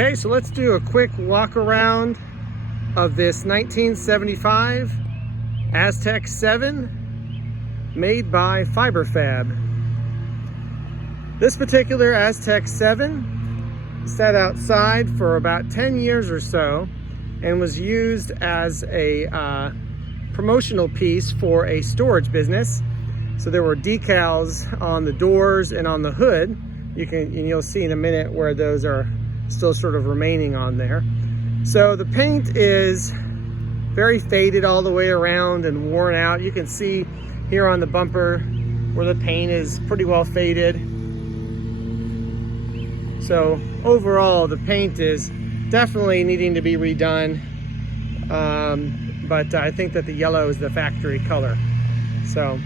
Okay, so let's do a quick walk around of this 1975 Aztec 7 made by Fiberfab. This particular Aztec 7 sat outside for about 10 years or so and was used as a promotional piece for a storage business. So there were decals on the doors and on the hood. You'll see in a minute where those are still sort of remaining on there. So the paint is very faded all the way around and worn out. You can see here on the bumper where the paint is pretty well faded. So overall, the paint is definitely needing to be redone. But I think that the yellow is the factory color. So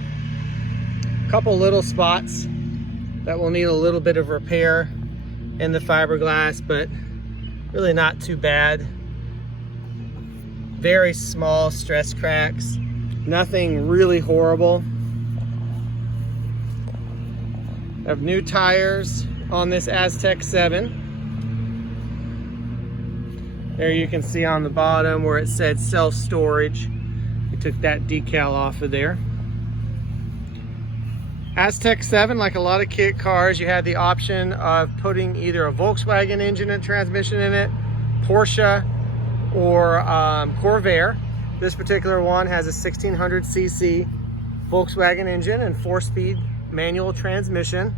a couple little spots that will need a little bit of repair in the fiberglass, but really not too bad. Very small stress cracks, nothing really horrible. I have new tires on this Aztec 7. There you can see on the bottom where it said self-storage. We took that decal off of there. Aztec 7, like a lot of kit cars, you had the option of putting either a Volkswagen engine and transmission in it, Porsche, or Corvair. This particular one has a 1600cc Volkswagen engine and 4-speed manual transmission.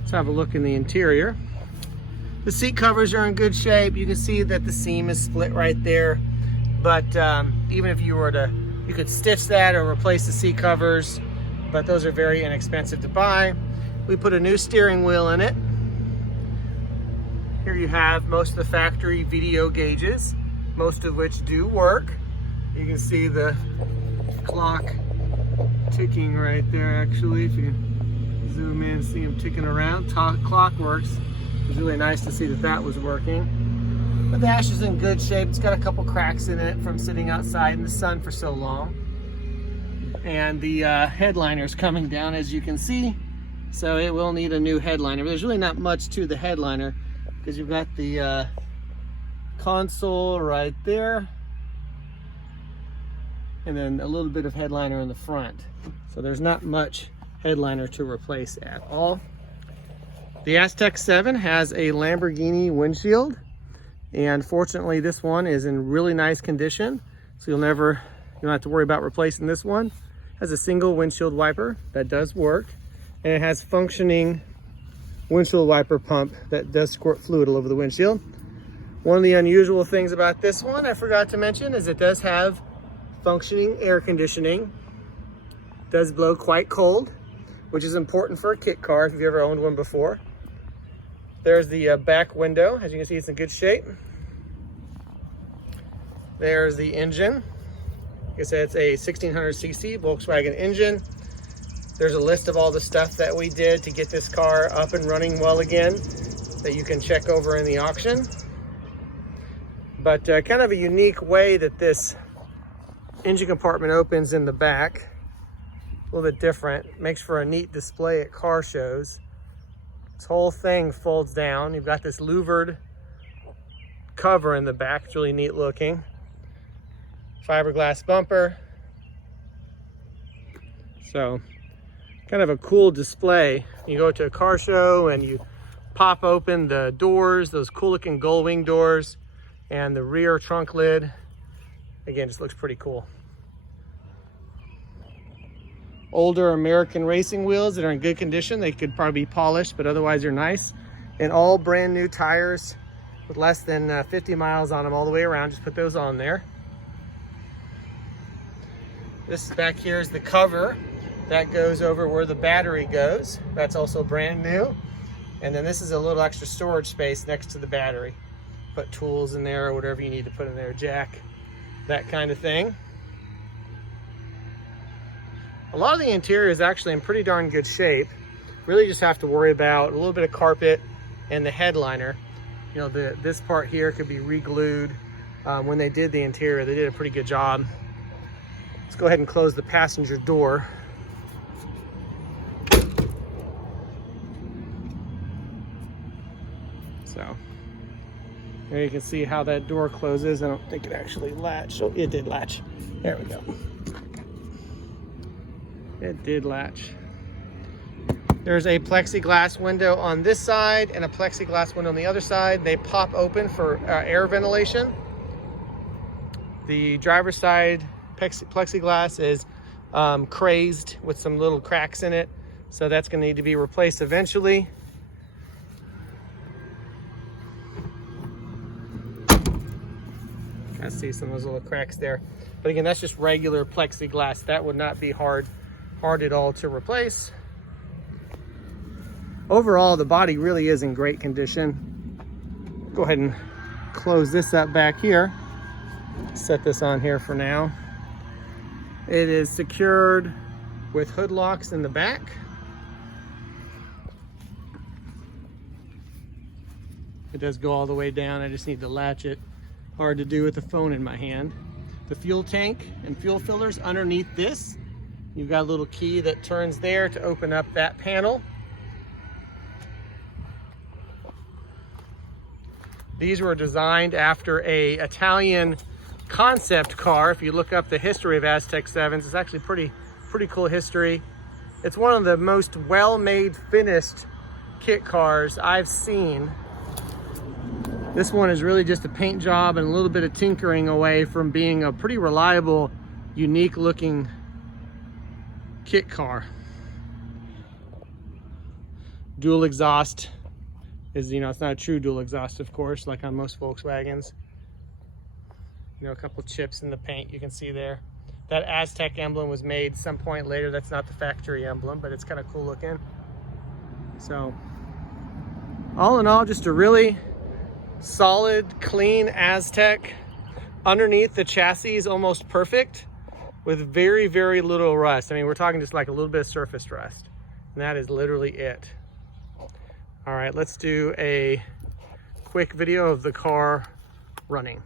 Let's have a look in the interior. The seat covers are in good shape. You can see that the seam is split right there, but even if you were to, you could stitch that or replace the seat covers, but those are very inexpensive to buy. We put a new steering wheel in it. Here you have most of the factory video gauges, most of which do work. You can see the clock ticking right there, actually. If you zoom in, see them ticking around. Clock works. It was really nice to see that that was working. The dash is in good shape. It's got a couple cracks in it from sitting outside in the sun for so long. And the headliner is coming down, as you can see. So it will need a new headliner. But there's really not much to the headliner because you've got the console right there. And then a little bit of headliner in the front. So there's not much headliner to replace at all. The Aztec 7 has a Lamborghini windshield. And fortunately, this one is in really nice condition, so you don't have to worry about replacing this one. It has a single windshield wiper that does work, and it has functioning windshield wiper pump that does squirt fluid all over the windshield. One of the unusual things about this one I forgot to mention is it does have functioning air conditioning. It does blow quite cold, which is important for a kit car if you've ever owned one before. There's the back window. As you can see, it's in good shape. There's the engine. Like I said, it's a 1600cc Volkswagen engine. There's a list of all the stuff that we did to get this car up and running well again that you can check over in the auction. But kind of a unique way that this engine compartment opens in the back. A little bit different. Makes for a neat display at car shows. This whole thing folds down. You've got this louvered cover in the back. It's really neat looking. Fiberglass bumper. So kind of a cool display. You go to a car show and you pop open the doors, those cool looking gull wing doors, and the rear trunk lid. Again, just looks pretty cool. Older American racing wheels that are in good condition. They could probably be polished, but otherwise they're nice. And all brand new tires with less than 50 miles on them all the way around. Just put those on there. This back here is the cover that goes over where the battery goes. That's also brand new. And then this is a little extra storage space next to the battery. Put tools in there or whatever you need to put in there, jack, that kind of thing. A lot of the interior is actually in pretty darn good shape. Really just have to worry about a little bit of carpet and the headliner. You know, this part here could be re-glued. When they did the interior, they did a pretty good job. Let's go ahead and close the passenger door. So there you can see how that door closes. I don't think it actually latched. Oh, it did latch. There we go. It did latch. There's a plexiglass window on this side and a plexiglass window on the other side. They pop open for air ventilation. The driver's side plexiglass is crazed with some little cracks in it, so that's going to need to be replaced eventually. I see some of those little cracks there, but again, that's just regular plexiglass. That would not be hard at all to replace. Overall, the body really is in great condition. Go ahead and close this up back here. Set this on here for now. It is secured with hood locks in the back. It does go all the way down. I just need to latch it. Hard to do with the phone in my hand. The fuel tank and fuel fillers underneath this. You've got a little key that turns there to open up that panel. These were designed after an Italian concept car. If you look up the history of Aztec 7s, it's actually pretty cool history. It's one of the most well-made, finished kit cars I've seen. This one is really just a paint job and a little bit of tinkering away from being a pretty reliable, unique looking kit car. Dual exhaust is, it's not a true dual exhaust, of course, like on most Volkswagens. A couple chips in the paint you can see there. That Aztec emblem was made some point later. That's not the factory emblem, but it's kind of cool looking. So all in all, just a really solid, clean Aztec. Underneath, the chassis is almost perfect with very, very little rust. I mean, we're talking just like a little bit of surface rust, and that is literally it. All right, let's do a quick video of the car running.